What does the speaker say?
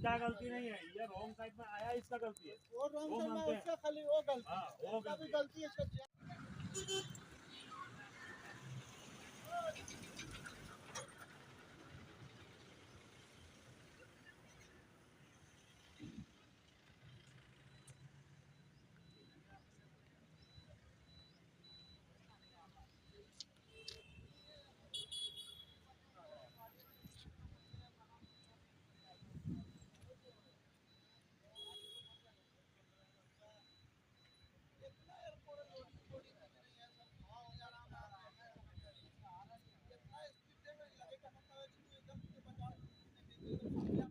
इसका गलती नहीं है, ये रॉन्ग साइड में आया, इसका गलती है। वो रॉन्ग साइड में मानते हैं। उसका खाली वो गलती हाँ, है, वो उसका भी गलती है। गलती है। इतना स्पीड में लगे का मतलब है कि तू एकदम बचा